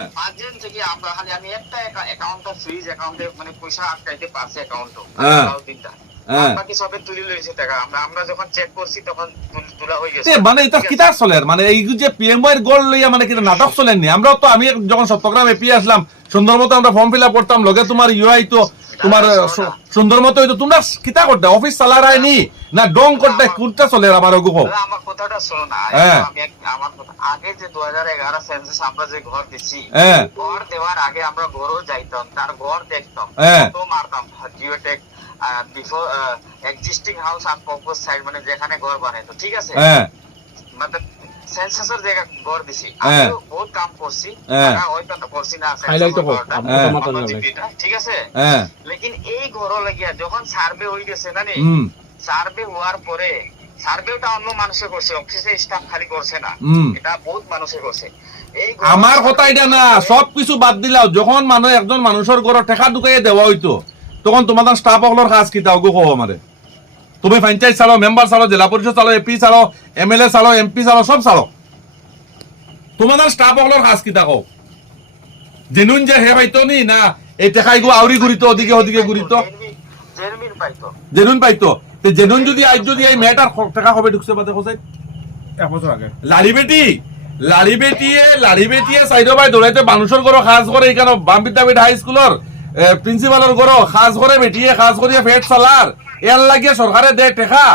পাঁচজন থেকে আমরা খালি আমি একটা অ্যাকাউন্ট ফ্রিজ অ্যাকাউন্টে মানে পয়সা আটকাইতে পারছি অ্যাকাউন্টও তিনটা বাকি সবে তুলে লইছে টাকা আমরা যখন চেক করছি তখন তোলা হয়ে গেছে মানে এটা কিতা চলে মানে এই যে পিএমওয়াই এর গোল লইয়া মানে কিটা নাটক চলেননি আমরাও তো আমি যখন চট্টগ্রাম এপি আসলাম সুন্দর মতো আমরা ফর্ম ফিল আপ করতাম লগে তোমার ইউআই তো তোমার সুন্দর মতো হইতো তোমরা কিতা করতে অফিস চালারাই নি না ডং করতে কোনটা চলে আমার ওগো আমার কথাটা শোনো না আমি আমার কথা আগে যে 2011 সেন্সাস আমরা যে ঘর দিছি ঘর দেওয়ার আগে আমরা ঘরও যাইতাম তার ঘর দেখতাম ফটো মারতাম জিওটেক বিফোর এক্সিস্টিং হাউস আর প্রপোজ সাইড মানে যেখানে ঘর বানাইতো ঠিক আছে মানে সেন্সাসের জায়গা ঘর দিছি আমি বহুত কাম করছি হয়তো তো করছি না ঠিক আছে লেকিন এই ঘর লাগিয়া যখন সার্ভে হয়ে গেছে না সার্ভে হওয়ার পরে সার্ভেটা অন্য মানুষে করছে অফিসে স্টাফ খালি করছে না এটা বহুত মানুষে করছে আমার কথা এটা না সবকিছু বাদ দিলাও যখন মানুষ একজন মানুষের ঘর টাকা ঢুকাইয়ে দেওয়া হইতো তখন তোমাদের স্টাফ হকলর কাজ কি তাও কো আমারে তুমি পঞ্চায়েত চালো মেম্বার চালো জেলা পরিষদ চালো এপি চালো এমএলএ চালো এমপি চালো সব চালো তোমাদের স্টাফ হকলর কাজ কি তাকো জেনুন যে হে পাইতো নি না এই টাকাই গো আউরি ঘুরিতো ওদিকে ওদিকে ঘুরিতো জেনুন পাইতো তে জেনুন যদি আজ যদি এই মেটার টাকা হবে ঢুকছে বা দেখো সাইড এক বছর আগে লাড়ি বেটিয়ে সাইড বাই দৌড়াইতে মানুষের ঘর কাজ করে এখানে বাম বিদ্যাপীঠ হাই স্কুলের প্রিন্সিপালের ঘর কাজ করে বেটিয়ে কাজ করিয়ে পেট চালার এর লাগিয়ে সরকারে দেয় টেকা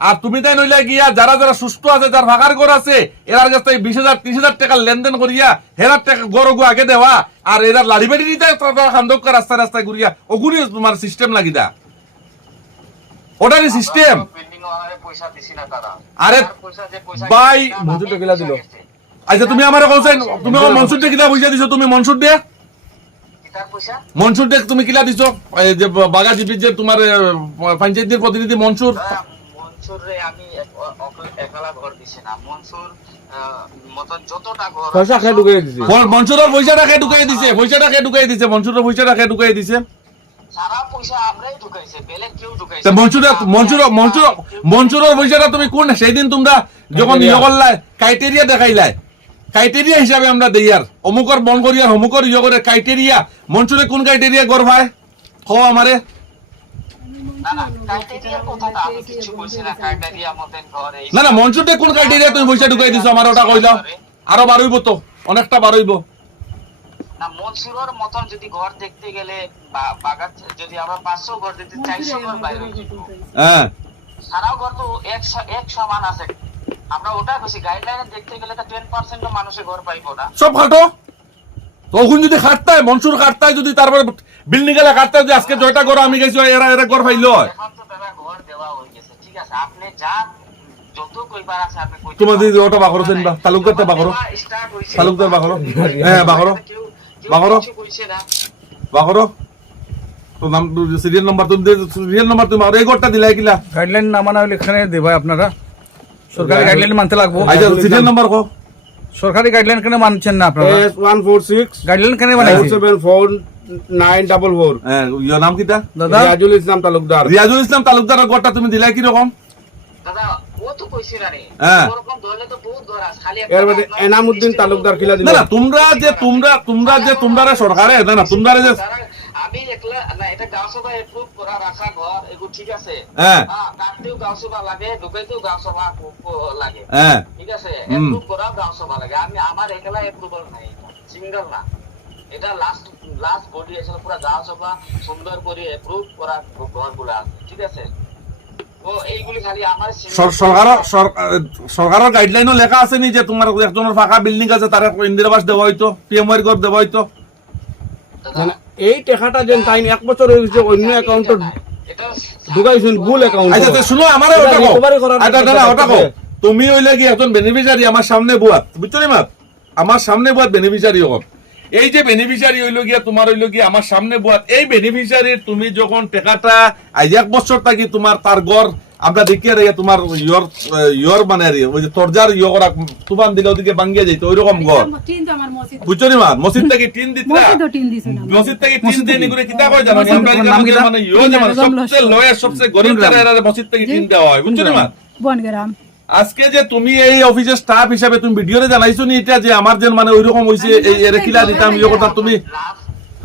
আর তুমি তাই নইলে গিয়া যারা যারা সুস্থ আছে যার ফাঁকার ঘর আছে এরার কাছ থেকে 20,000 30,000 টাকা লেনদেন করিয়া হেরার টাকা গড় আগে দেওয়া আর এরা লাড়ি বেটি দিতে খান্দক রাস্তায় রাস্তায় ঘুরিয়া ওগুলি তোমার সিস্টেম লাগিদা ওটারই সিস্টেম আরে ভাই মনসুরটা কিলা দিল আচ্ছা তুমি আমার কইছেন তুমি আমার মনসুরটা কিলা পয়সা দিছো তুমি মনসুর দে মনসুর দেখ তুমি কিলা দিছো এই যে বাগাজিপি যে তোমার পঞ্চায়েতের প্রতিনিধি মনসুর রে আমি একলা ঘর দিছি না মনসুর মতন যতটা ঘর পয়সা খেয়ে ঢুকিয়ে দিছে মনসুরের পয়সাটা খেয়ে ঢুকিয়ে দিছে মনসুরের পয়সাটা খেয়ে ঢুকিয়ে দিছে সারা পয়সা আমরাই ঢুকাইছে বেলে কেউ ঢুকাইছে তা মনসুরের পয়সাটা তুমি কোন সেইদিন তোমরা যখন ইয়ে করলাই ক্রাইটেরিয়া দেখাইলাই ক্রাইটেরিয়া হিসাবে আমরা দেই আর অমুকর বন করি আর অমুকর ইয়ে করে ক্রাইটেরিয়া মনসুরে কোন ক্রাইটেরিয়া গড় ভাই হ আমারে না না মনসুরটা কোন ক্রাইটেরিয়া তুমি পয়সা ঢুকাই দিছো আমার ওটা কইলাও আরো বাড়ইব তো অনেকটা বাড়ইব না মনসুরের মতন যদি ঘর দেখতে গেলে বাগাত যদি আমরা 500 ঘর দিতে 400 ঘর বাইরে হয়ে যেত সারা ঘর তো এক সমান আছে আমরা ওটা কইছি গাইডলাইনে দেখতে গেলে তো 10% মানুষে ঘর পাইবো না সব খাটো তখন যদি খাটতায় মনসুর খাটতায় যদি তারপরে বিল্ডিং এলা খাটতায় যে আজকে জয়টা ঘর আমি গেছি এরা ঘর পাইলো এখন তো দাদা ঘর দেওয়া হয়ে গেছে ঠিক আছে আপনি যা যত কইবার আছে আপনি কই তোমার দিদি ওটা বাগরো দেন বা তালুকদারটা বাগরো তালুকদার বাগরো হ্যাঁ বাগরো তো নাম সিরিয়াল নাম্বার তুমি আর এই ঘরটা দিলাই কিলা গাইডলাইন না মানা হলে এখানে দেবাই আপনারা সরকারি গাইডলাইন মানতে লাগবো আচ্ছা সিরিয়াল নাম্বার কো সরকারি গাইডলাইন কেন মানছেন না আপনারা S146 গাইডলাইন কেন বানাইছেন 74944 হ্যাঁ ইয়া নাম কিটা দাদা রিয়াজুল ইসলাম তালুকদারের ঘরটা তুমি দিলাই কি রকম দাদা ও তো কইছি না রে ওরকম ধরলে তো বহুত ঘর আছে খালি এর মধ্যে এনামউদ্দিন তালুকদার কিলা দিল না তোমরা সরকারে না তোমরা যে আমি একলা না এটা গাঁওসভা এপ্রুভ করা রাখা ঘর এগুলো ঠিক আছে হ্যাঁ কাটতেও গাঁওসভা লাগে ঢুকাইতেও গাঁওসভা লাগে হ্যাঁ ঠিক আছে এপ্রুভ করা গাঁওসভা লাগে আমি আমার একলা এপ্রুভাল নাই সিঙ্গেল না এটা লাস্ট বডি আছে পুরো গাঁওসভা সুন্দর করে এপ্রুভ করা ঘরগুলো আছে ঠিক আছে ও এইগুলি খালি আমার সরকারের গাইডলাইনও লেখা আছে নি যে তোমার একজনের ফাঁকা বিল্ডিং আছে তার ইন্দিরা আবাস দেওয়া হইতো পিএমওয়াই ঘর দেওয়া হইতো এই টাকাটা যেন টাইম এক বছর হয়ে গেছে অন্য অ্যাকাউন্টে ঢুকাইছেন ভুল অ্যাকাউন্ট আচ্ছা শুনো আমারে ওটা কো তুমি হইলে কি একজন বেনিফিশিয়ারি আমার সামনে বুয়াত বুঝছো নি মাত আমার সামনে বুয়াত বেনিফিশিয়ারি হল এই যে বেনিফিশিয়ারি হইলো গিয়া তোমার হইলো গিয়া আমার সামনে বুয়াত এই বেনিফিশিয়ারির তুমি যখন টাকাটা আজ এক বছর থাকি তোমার তার ঘর আমরা দেখি আর তোমার ইয়র মানে আর ওই যে তরজার ইয়ে করা তুফান দিলে ওদিকে ভাঙ্গিয়ে যাইতো ওইরকম ঘর বুঝছো নি মা মসজিদ থেকে টিন দিত মসজিদ থেকে টিন দিয়ে নিগুরে কিতা কয় জানো মানে ইয়ো যে মানে সবচেয়ে লয়ের সবচেয়ে গরিব যারা এরা মসজিদ থেকে টিন দেওয়া হয় বুঝছো নি মা বনগ্রাম আজকে যে তুমি এই অফিসের স্টাফ হিসাবে তুমি ভিডিওতে জানাইছো নি এটা যে আমার যেন মানে ওইরকম হইছে এই এর কিলা দিতাম ইয়ে কথা তুমি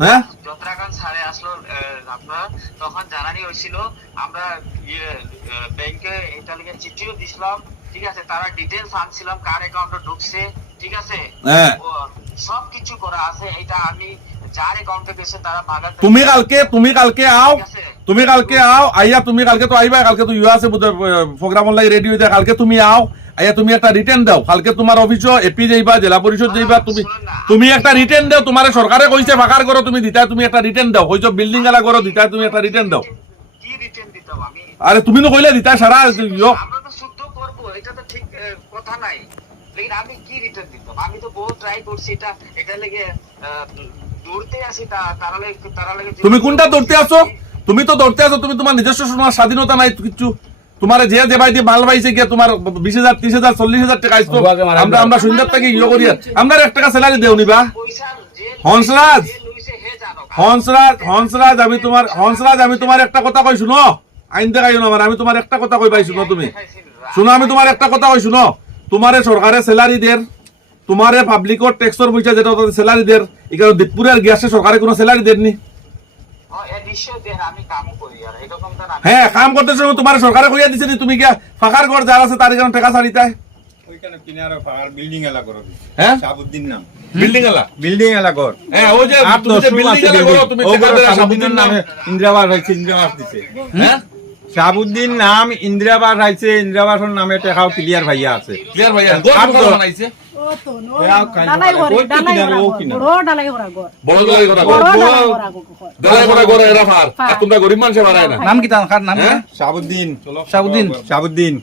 হ্যাঁ যত্রাকান সারে আসলো আপনার তখন জানানি হয়েছিল আমরা ব্যাংকে এটা লিখে চিঠিও দিছিলাম, ঠিক আছে, তারা ডিটেইলস আনছিলাম কার অ্যাকাউন্টে ঢুকছে, ঠিক আছে, হ্যাঁ সব কিছু করা আছে। এটা আমি যার অ্যাকাউন্টে গেছে তারা বাগাতে তুমি কালকে আও আইয়া তুমি কালকে তো আইবা, কালকে তো ইউএসএ প্রোগ্রাম অনলাইন রেডি হইতে কালকে তুমি আও আইয়া তুমি একটা রিটার্ন দাও, কালকে তোমার অফিসও এপি যাইবা জেলা পরিষদ যাইবা, তুমি একটা রিটার্ন দাও, তোমার সরকারে কইছে ফাঁকার করো তুমি দিতা, তুমি একটা রিটার্ন দাও, কইছো বিল্ডিং এলা করো দিতা, তুমি একটা রিটার্ন দাও। কি রিটার্ন দিতাম আমি? আরে তুমি তো কইলে দিতা সারা আমরা তো শুদ্ধ করব, এটা তো ঠিক কথা নাই, লেকিন আমি কি রিটার্ন দিতাম? আমি তো বহুত ট্রাই করছি এটা লেগে দৌড়তে আসি তারা লাগে। তুমি কোনটা দৌড়তে আসো? তুমি তো দৌড়তে আসো, তুমি তোমার নিজস্ব শোনার স্বাধীনতা নাই কিছু, তোমার যে দেবাই দিয়ে ভাল পাইছে গিয়ে তোমার 20,000 30,000 40,000 টাকা আসতো, আমরা সুন্দর থেকে ইয়ে করি, আমরা 1 টাকা স্যালারি দেও নিবা। হংসরাজ আমি তোমার একটা কথা কই শুনো, আইন দেখাই না আমার, আমি তোমার একটা কথা কই পাই শুনো, তুমি শুনো, আমি তোমার একটা কথা কই শুনো, তোমারে সরকারে স্যালারি দের, তোমারে পাবলিকর ট্যাক্সর পয়সা যেটা স্যালারি দের, এখানে দিকপুরের গ্যাসে সরকারে কোনো স্যালারি দেননি। হ্যাঁ কাম করতে সময় তোমার সরকারে কইয়া দিছে নি, তুমি গিয়া ফাঁকার ঘর যার আছে তার এখানে টাকা ছাড়িতে ওইখানে কিনারে ফাঁকার বিল্ডিং এলা করো, হ্যাঁ শাহাবুদ্দিন নাম বিল্ডিং এলা ঘর, হ্যাঁ ওই যে তুমি যে বিল্ডিং এলা করো তুমি টাকা দেয়া শাহাবুদ্দিন নামে ইন্দিরাবাস হয়েছে, ইন্দিরাবাস দিছে, হ্যাঁ শাহাবুদ্দিন নাম ইন্দিরাবাস হয়েছে, ইন্দিরাবাসের নামে টাকাও ক্লিয়ার ভাইয়া আছে। ক্লিয়ার ভাইয়া গোল গোল বানাইছে বড় দলাই করা দলাই করা এরা ফার, আর তোমরা গরিব মানুষ বাড়ায় না। নাম কি তার নাম কি? শাহাবুদ্দিন শাহাবুদ্দিন। শাহাবুদ্দিন